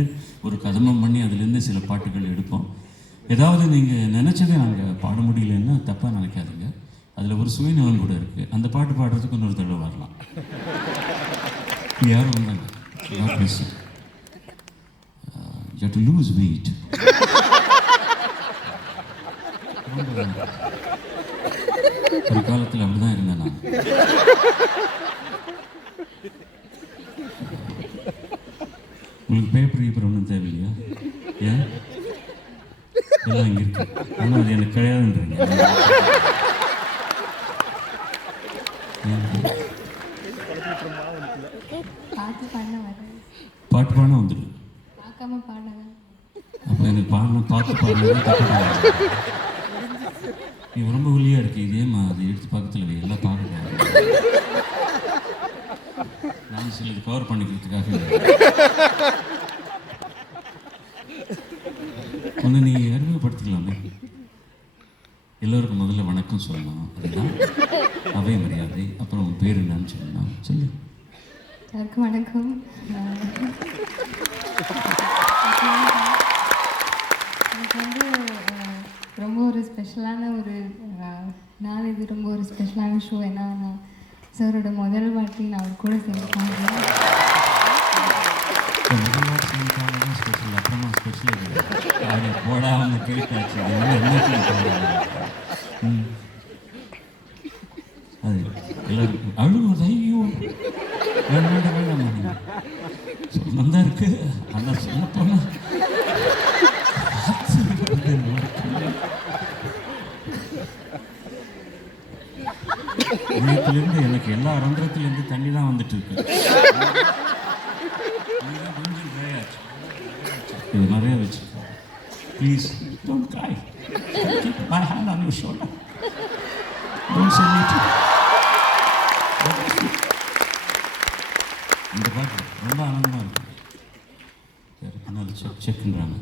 கேட்டு ஒரு கதமம் பண்ணி அதுலேருந்து சில பாட்டுகள் எடுப்போம். ஏதாவது நீங்கள் நினச்சதை நாங்கள் பாட முடியலன்னா தப்பாக நினைக்காதீங்க. அதில் ஒரு சுயநலம் கூட இருக்குது. அந்த பாட்டு பாடுறதுக்கு இன்னொரு தடவை வரலாம். யாரும் வந்தாங்க. God bless you. You have to lose weight. ஒரு காலத்தில் அப்படிதான் இருந்தேன் நான். உங்களுக்கு பேப்பர் கீப்பர் ஒன்றும் தேவையில்லையா? ஏன் எல்லாம் இங்கே இருக்கு. ஆனால் அது எனக்கு கிடையாதுன்றீங்க. பாட்டு பாட வந்துடு. அப்போ எனக்கு பாடணும், பார்த்து பாடணும், தப்பு. நீ ரொம்ப ஒல்லியாக இருக்கு. இதேமா அதை எடுத்து பக்கத்தில் எல்லாம் பார்க்க நான் சிலது கவர் பண்ணிக்கிறதுக்காக ஒன்று நீ அறிமுகப்படுத்திக்கலாமே. எல்லோருக்கும் முதல்ல வணக்கம் சொல்லணும். அதுதான் அவை மரியாதை. அப்புறம் உன் பேர் என்னன்னு சொல்லணும். சொல்லு. எல்லாருக்கும் வணக்கம். எனக்கு வந்து ரொம்ப ஒரு ஸ்பெஷலான ஒரு நாள். இது ரொம்ப ஒரு ஸ்பெஷலான ஷோ. ஏன்னா நான் சாரோட முதல் வாட்டி நான் அவர் கூட சேர்ந்து பாடுறேன். முதல் வாட்டி சேர்ந்துட்டாலும் ஸ்பெஷல். அப்புறமா ஸ்பெஷல் அது போடாமல் கேட்டாச்சு. அது எல்லாருக்கும் அழுகும். ஐயோ சொந்தம் தான் இருக்கு. ஆனால் சொல்ல போனால் உள்ளத்திலிருந்து எனக்கு எல்லா ரந்திரத்திலிருந்து தண்ணி தான் வந்துட்டு இருக்கு. இது நிறைய வச்சுருக்கோம். Please don't cry. Keep my hand on your shoulder. Don't say me too. இந்த பாட்டு ரொம்ப ஆனந்தமாக இருக்கும். பின்னால் செக் செக்ன்றாங்க.